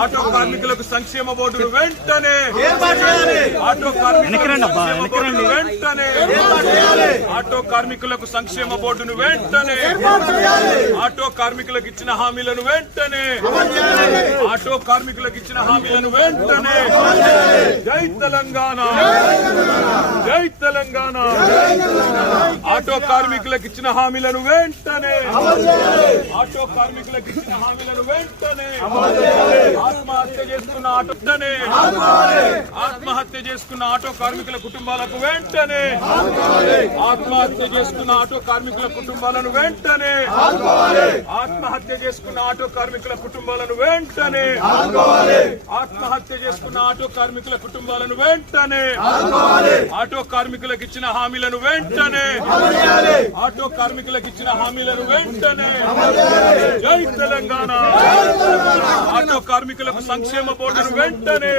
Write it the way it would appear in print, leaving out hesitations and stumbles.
auto కార్మికులకు సంక్షేమ బోర్డును వెంటనే ఆటో కార్మికులకు సంక్షేమ బోర్డును వెంటనే ఆటో కార్మికులకు ఇచ్చిన హామీలను వెంటనే ఆటో కార్మికులకు ఇచ్చిన హామీలను వెంటనే జై తెలంగాణ జై తెలంగాణ ఆటో కార్మికులకు ఇచ్చిన హామీలను వెంటనే ఆటో కార్మికులకు ఇచ్చిన హామీలను వెంటనే ఆత్మహత్య చేసుకున్న ఆత్మహత్య చేసుకున్న ఆటో కార్మికుల కుటుంబాలకు వెంటనే ఆత్మహత్య చేసుకున్న ఆటో కార్మికుల కుటుంబాలను వెంటనే ఆత్మహత్య చేసుకున్న ఆటో కార్మికుల కుటుంబాలను వెంటనే ఆత్మహత్య చేసుకున్న ఆటో కార్మికుల కుటుంబాలను వెంటనే ఆటో కార్మికులకు ఇచ్చిన హామీలను వెంటనే ఆటో కార్మికులకు ఇచ్చిన హామీలను వెంటనే జై తెలంగాణ ఆటో కార్మికులకు సంక్షేమ బోర్డును వెంటనే